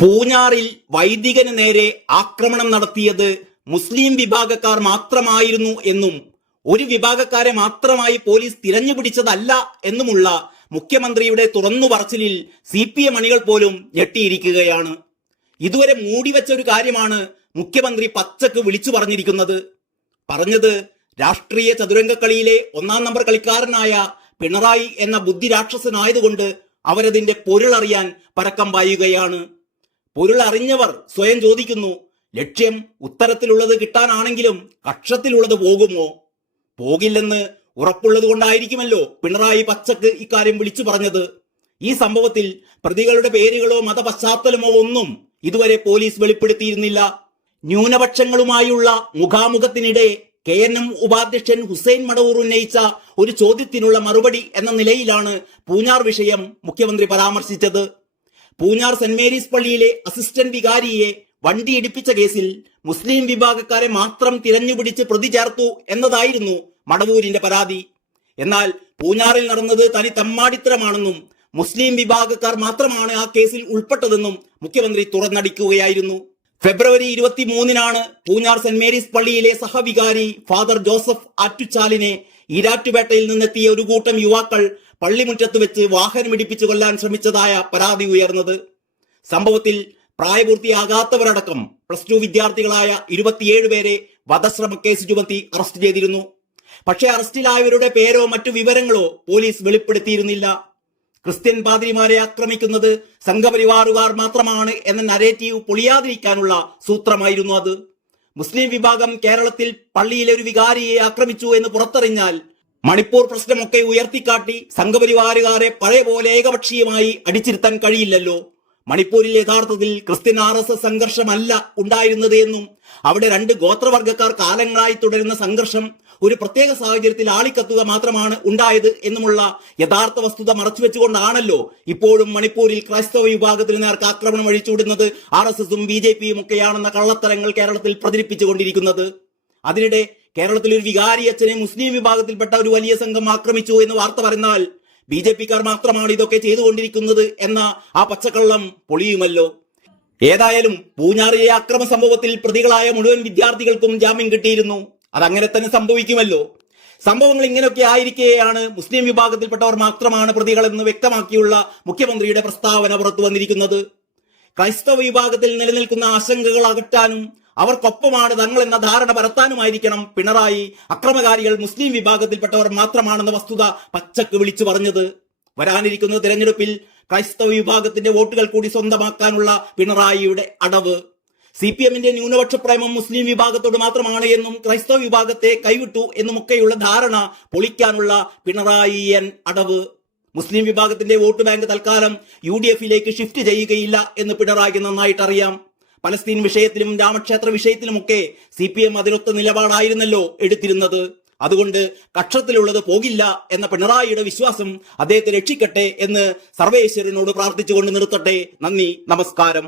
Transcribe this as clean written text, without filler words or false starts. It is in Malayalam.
പൂഞ്ഞാറിൽ വൈദികന് നേരെ ആക്രമണം നടത്തിയത് മുസ്ലിം വിഭാഗക്കാർ മാത്രമായിരുന്നു എന്നും ഒരു വിഭാഗക്കാരെ മാത്രമായി പോലീസ് തിരഞ്ഞുപിടിച്ചതല്ല എന്നുമുള്ള മുഖ്യമന്ത്രിയുടെ തുറന്നു പറച്ചിലിൽ CPM അണികൾ പോലും ഞെട്ടിയിരിക്കുകയാണ്. ഇതുവരെ മൂടിവെച്ച ഒരു കാര്യമാണ് മുഖ്യമന്ത്രി പച്ചക്ക് വിളിച്ചു പറഞ്ഞിരിക്കുന്നത്. പറഞ്ഞത് രാഷ്ട്രീയ ചതുരംഗക്കളിയിലെ 1-ാം നമ്പർ കളിക്കാരനായ പിണറായി എന്ന ബുദ്ധിരാക്ഷസനായതുകൊണ്ട് അവരതിന്റെ പൊരുളറിയാൻ പരക്കം പായുകയാണ്. പൊരുളറിഞ്ഞവർ സ്വയം ചോദിക്കുന്നു, ലക്ഷ്യം ഉത്തരത്തിലുള്ളത് കിട്ടാനാണെങ്കിലും കക്ഷത്തിലുള്ളത് പോകുമോ? പോകില്ലെന്ന് ഉറപ്പുള്ളത് കൊണ്ടായിരിക്കുമല്ലോ പിണറായി പച്ചക്ക് ഇക്കാര്യം വിളിച്ചു പറഞ്ഞത്. ഈ സംഭവത്തിൽ പ്രതികളുടെ പേരുകളോ മതപശ്ചാത്തലമോ ഒന്നും ഇതുവരെ പോലീസ് വെളിപ്പെടുത്തിയിരുന്നില്ല. ന്യൂനപക്ഷങ്ങളുമായുള്ള മുഖാമുഖത്തിനിടെ KNM ഉപാധ്യക്ഷൻ ഹുസൈൻ മടവൂർ ഉന്നയിച്ച ഒരു ചോദ്യത്തിനുള്ള മറുപടി എന്ന നിലയിലാണ് പൂഞ്ഞാർ വിഷയം മുഖ്യമന്ത്രി പരാമർശിച്ചത്. പൂഞ്ഞാർ സെന്റ് മേരീസ് പള്ളിയിലെ അസിസ്റ്റന്റ് വികാരിയെ വണ്ടി ഇടിപ്പിച്ച കേസിൽ മുസ്ലിം വിഭാഗക്കാരെ മാത്രം തിരഞ്ഞുപിടിച്ച് പ്രതി ചേർത്തു എന്നതായിരുന്നു മടവൂരിന്റെ പരാതി. എന്നാൽ പൂഞ്ഞാറിൽ നടന്നത് തനി തമ്മാടിത്തരമാണെന്നും മുസ്ലിം വിഭാഗക്കാർ മാത്രമാണ് ആ കേസിൽ ഉൾപ്പെട്ടതെന്നും മുഖ്യമന്ത്രി തുറന്നടിക്കുകയായിരുന്നു. ഫെബ്രുവരി 23-നാണ് പൂഞ്ഞാർ സെന്റ് മേരീസ് പള്ളിയിലെ സഹവികാരി ഫാദർ ജോസഫ് ആറ്റുചാലിനെ ഈരാറ്റുപേട്ടയിൽ നിന്നെത്തിയ ഒരു കൂട്ടം യുവാക്കൾ പള്ളിമുറ്റത്ത് വെച്ച് വാഹനമിടിപ്പിച്ചു കൊല്ലാൻ ശ്രമിച്ചതായ പരാതി ഉയർന്നത്. സംഭവത്തിൽ പ്രായപൂർത്തിയാകാത്തവരടക്കം +2 വിദ്യാർത്ഥികളായ 27 പേരെ വധശ്രമ കേസ് ചുമത്തി അറസ്റ്റ് ചെയ്തിരുന്നു. പക്ഷേ അറസ്റ്റിലായവരുടെ പേരോ മറ്റു വിവരങ്ങളോ പോലീസ് വെളിപ്പെടുത്തിയിരുന്നില്ല. ക്രിസ്ത്യൻ പാതിരിമാരെ ആക്രമിക്കുന്നത് സംഘപരിവാറുകാർ മാത്രമാണ് എന്ന നരേറ്റീവ് പൊളിയാതിരിക്കാനുള്ള സൂത്രമായിരുന്നു അത്. മുസ്ലിം വിഭാഗം കേരളത്തിൽ പള്ളിയിലെ ഒരു വികാരിയെ ആക്രമിച്ചു എന്ന് പുറത്തറിഞ്ഞാൽ മണിപ്പൂർ പ്രശ്നമൊക്കെ ഉയർത്തിക്കാട്ടി സംഘപരിവാറുകാരെ പഴയ പോലെ ഏകപക്ഷീയമായി അടിച്ചിരുത്താൻ കഴിയില്ലല്ലോ. മണിപ്പൂരിൽ യഥാർത്ഥത്തിൽ ക്രിസ്ത്യൻ RSS സംഘർഷമല്ല ഉണ്ടായിരുന്നത് എന്നും അവിടെ 2 ഗോത്രവർഗക്കാർ കാലങ്ങളായി തുടരുന്ന സംഘർഷം ഒരു പ്രത്യേക സാഹചര്യത്തിൽ ആളിക്കത്തുക മാത്രമാണ് ഉണ്ടായത് എന്നുമുള്ള യഥാർത്ഥ വസ്തുത മറച്ചുവെച്ചുകൊണ്ടാണല്ലോ ഇപ്പോഴും മണിപ്പൂരിൽ ക്രൈസ്തവ വിഭാഗത്തിന് നേർക്ക് ആക്രമണം അഴിച്ചുവിടുന്നത് RSSഉം BJPയും ഒക്കെയാണെന്ന കള്ളത്തരങ്ങൾ കേരളത്തിൽ പ്രചരിപ്പിച്ചുകൊണ്ടിരിക്കുന്നത്. അതിനിടെ കേരളത്തിൽ ഒരു വികാരി അച്ഛനെ മുസ്ലിം വിഭാഗത്തിൽപ്പെട്ട ഒരു വലിയ സംഘം ആക്രമിച്ചു എന്ന് വാർത്ത പറഞ്ഞാൽ BJPക്കാർ മാത്രമാണ് ഇതൊക്കെ ചെയ്തുകൊണ്ടിരിക്കുന്നത് എന്ന ആ പച്ചക്കള്ളം പൊളിയുമല്ലോ. ഏതായാലും പൂഞ്ഞാറിലെ അക്രമ സംഭവത്തിൽ പ്രതികളായ മുഴുവൻ വിദ്യാർത്ഥികൾക്കും ജാമ്യം കിട്ടിയിരുന്നു. അതങ്ങനെ തന്നെ സംഭവിക്കുമല്ലോ. സംഭവങ്ങൾ ഇങ്ങനെയൊക്കെ ആയിരിക്കെയാണ് മുസ്ലിം വിഭാഗത്തിൽപ്പെട്ടവർ മാത്രമാണ് പ്രതികളെന്ന് വ്യക്തമാക്കിയുള്ള മുഖ്യമന്ത്രിയുടെ പ്രസ്താവന പുറത്തു വന്നിരിക്കുന്നത്. ക്രൈസ്തവ വിഭാഗത്തിൽ നിലനിൽക്കുന്ന ആശങ്കകൾ അകറ്റാനും അവർക്കൊപ്പമാണ് തങ്ങൾ എന്ന ധാരണ പരത്താനുമായിരിക്കണം പിണറായി അക്രമകാരികൾ മുസ്ലിം വിഭാഗത്തിൽപ്പെട്ടവർ മാത്രമാണെന്ന വസ്തുത പച്ചക്ക് വിളിച്ചു പറഞ്ഞത്. വരാനിരിക്കുന്ന തിരഞ്ഞെടുപ്പിൽ ക്രൈസ്തവ വിഭാഗത്തിന്റെ വോട്ടുകൾ കൂടി സ്വന്തമാക്കാനുള്ള പിണറായിയുടെ അടവ്. CPMന്റെ ന്യൂനപക്ഷ പ്രേമം മുസ്ലിം വിഭാഗത്തോട് മാത്രമാണ് എന്നും ക്രൈസ്തവ വിഭാഗത്തെ കൈവിട്ടു എന്നുമൊക്കെയുള്ള ധാരണ പൊളിക്കാനുള്ള പിണറായിയൻ അടവ്. മുസ്ലിം വിഭാഗത്തിന്റെ വോട്ട് ബാങ്ക് തൽക്കാലം UDFിലേക്ക് ഷിഫ്റ്റ് ചെയ്യുകയില്ല എന്ന് പിണറായിക്ക് നന്നായിട്ട് അറിയാം. പലസ്തീൻ വിഷയത്തിലും രാമക്ഷേത്ര വിഷയത്തിലുമൊക്കെ CPM അതിനൊത്ത നിലപാടായിരുന്നല്ലോ എടുത്തിരുന്നത്. അതുകൊണ്ട് കക്ഷത്തിലുള്ളത് പോകില്ല എന്ന പിണറായിയുടെ വിശ്വാസം അദ്ദേഹത്തെ രക്ഷിക്കട്ടെ എന്ന് സർവേശ്വരനോട് പ്രാർത്ഥിച്ചുകൊണ്ട് നിർത്തട്ടെ. നന്ദി, നമസ്കാരം.